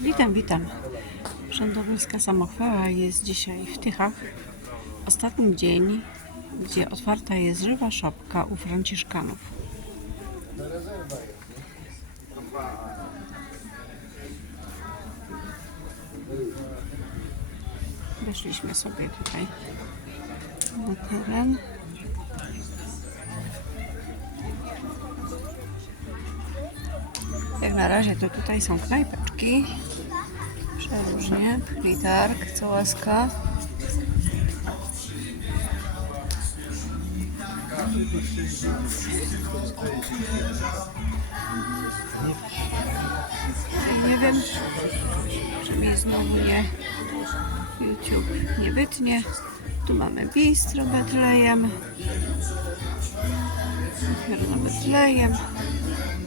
Witam, witam. Rządowska samochwała jest dzisiaj w Tychach. Ostatni dzień, gdzie otwarta jest żywa szopka u Franciszkanów. Weszliśmy sobie tutaj na teren. Na razie to tutaj są knajpeczki. Przeróżnie. Plitark, co łaska. Nie wiem, czy mi znowu nie YouTube nie wytnie. Tu mamy bistro Betlejem. Dopiero Betlejem.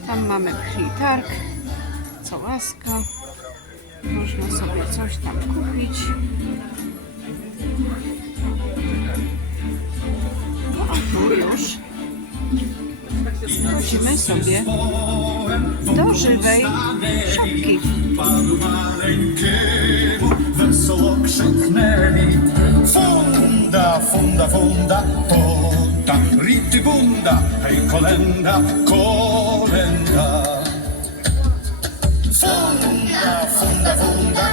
Tam mamy Plitark, co łaska. Można sobie coś tam kupić. No a tu już wchodzimy sobie do żywej szopki. Panu maleńkiemu wesoło krzyknęli Funda, funda, funda, to ta rity bunda Hej, kolenda, kolenda Funda, funda, funda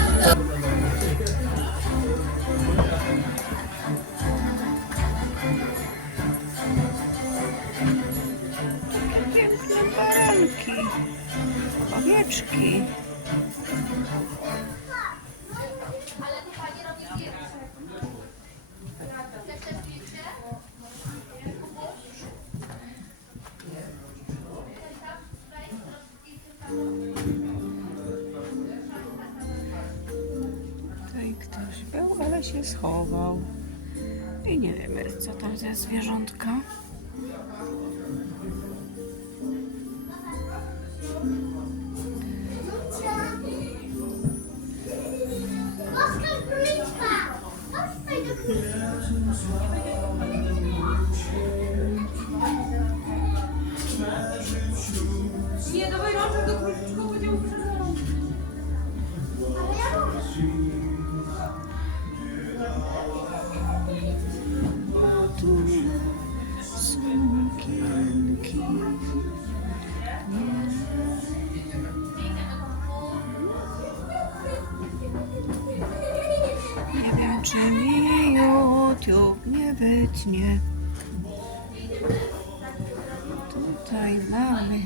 Piękne baranki, owieczki. Się schował. I nie wiemy, co tam za zwierzątka. Nie, dawaj rączek do króliczka, będzie mu Nie wiem, czy mi YouTube nie wytnie. Tutaj mamy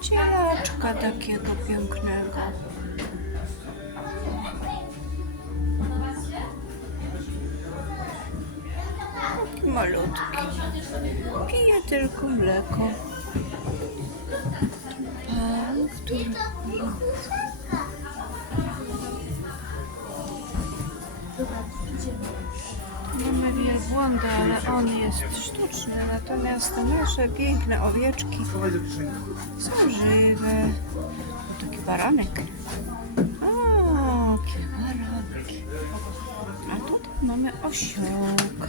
cielaczka takiego pięknego. Taki malutki. Pije tylko mleko. Pan, który... Mamy wielbłąda, ale on jest sztuczny, natomiast nasze piękne owieczki są żywe. Taki baranek. O, jakie baranki. A tutaj mamy osiołka.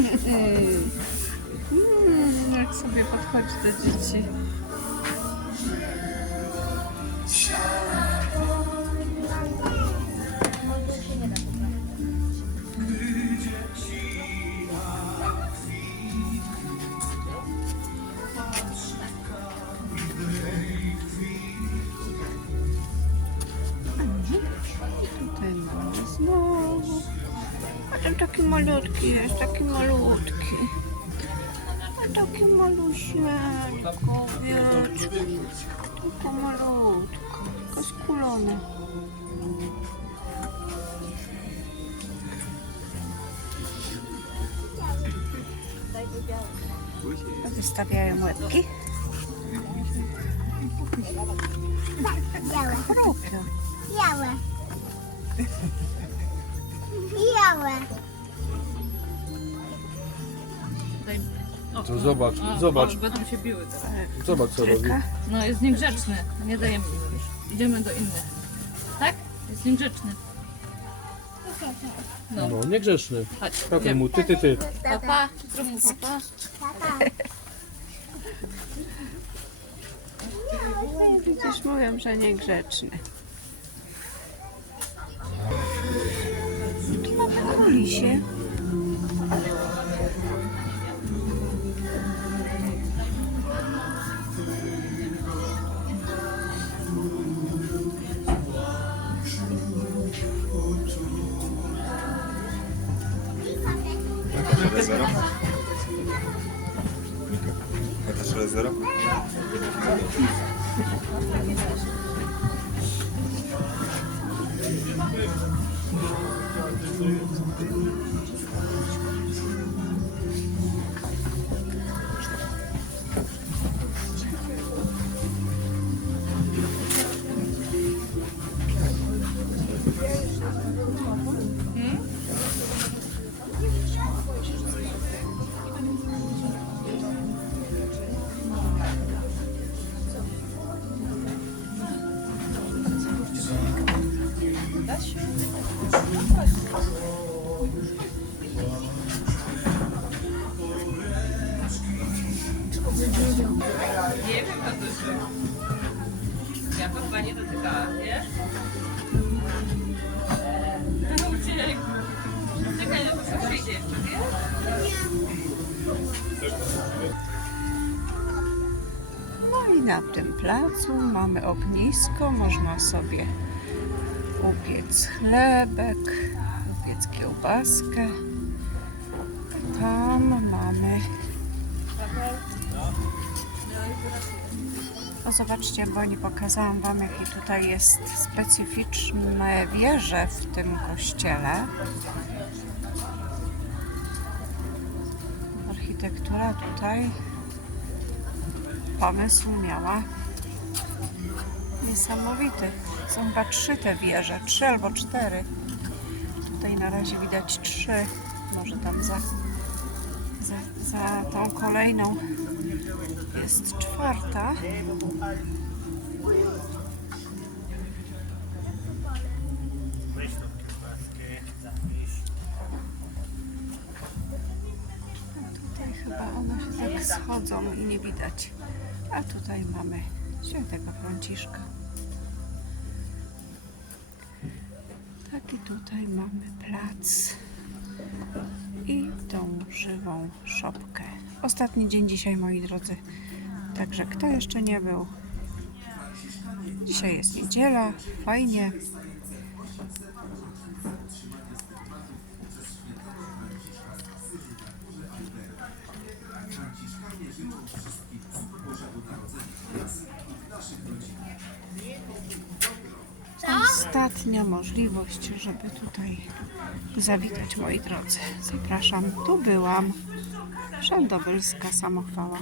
Mm, jak sobie podchodzi do dzieci. Malutki jest, taki malutki. Taki maluśniutko, wieczko. Tylko malutko, tylko skulone. Wystawiają łebki. chrupią. Białe. Białe. Daj. O, To zobacz, o, zobacz. O, będą się biły teraz. Zobacz co robi. No jest niegrzeczny. Nie dajemy mu już. Idziemy do innych. Tak? Jest niegrzeczny. No. No, niegrzeczny. Chodź. Pokaż mu, ty, ty, ty. Papa. Zrób mu papa. Mówią, że niegrzeczny. Mamy kulisie. Natasza zero. Natasza zero. Nie wiem, Katusiu. Ja to chyba nie dotykałam, wiesz? Uciekł. Czekaj, no to? No i na tym placu mamy ognisko, można sobie upiec chlebek, upiec kiełbaskę. Tam mamy. O, zobaczcie, bo nie pokazałam Wam, jakie tutaj jest specyficzne wieże w tym kościele. Architektura tutaj pomysł miała niesamowity. Są chyba trzy te wieże, trzy albo cztery. Tutaj na razie widać trzy. Może tam za, za, za tą kolejną jest czwarta. A tutaj chyba one się tak schodzą i nie widać. A tutaj mamy świętego Franciszka. Taki tutaj mamy plac i tą żywą szopkę. Ostatni dzień dzisiaj, moi drodzy. Także kto jeszcze nie był, dzisiaj jest niedziela, fajnie. Ostatnia możliwość, żeby tutaj zawitać, moi drodzy. Zapraszam, tu byłam. Szandowylska samochwała.